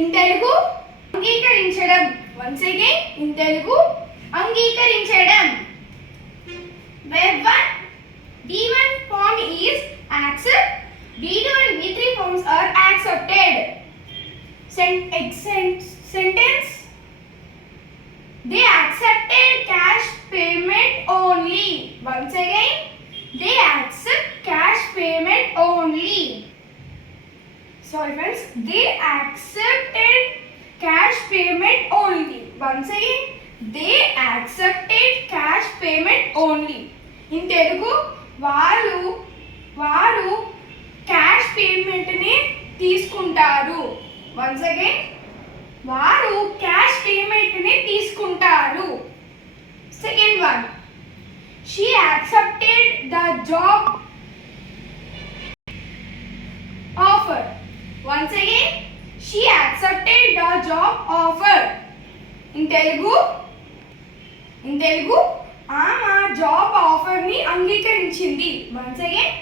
ఇన్ తెలుగు అంగీకరించడం. Once again in Telugu అంగీకరించడం. Verb 1 D1 form is accept. D2 and D3 forms are accepted. Sentence they accepted cash payment only. Once again they accept cash payment only. Sorry friends, they accepted cash payment only. Once again they accepted cash payment only. In Telugu వారు cash payment ని తీసుకుంటారు. Once again వారు cash payment ని తీసుకుంటారు. Second one she accepted the job offer. Once again she accepted the job offer. In Telugu ఆమె job offer ని అంగీకరించింది. Once again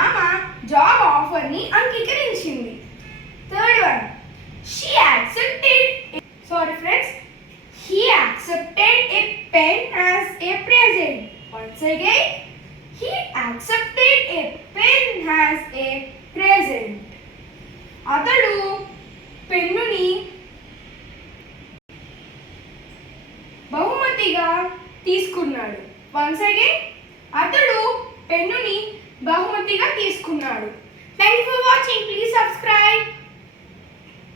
ఆమె జాబ్ ఆఫర్ ని అంగీకరించింది. Third one she accepted he accepted a pen as a present. Once again he accepted a pen as a present. అతడు పెన్నుని బహుమతిగా తీసుకున్నాడు. వన్స్ అగైన్ అతడు పెన్నుని బహుమతిగా తీసుకున్నాడు. Thank you for watching. Please subscribe.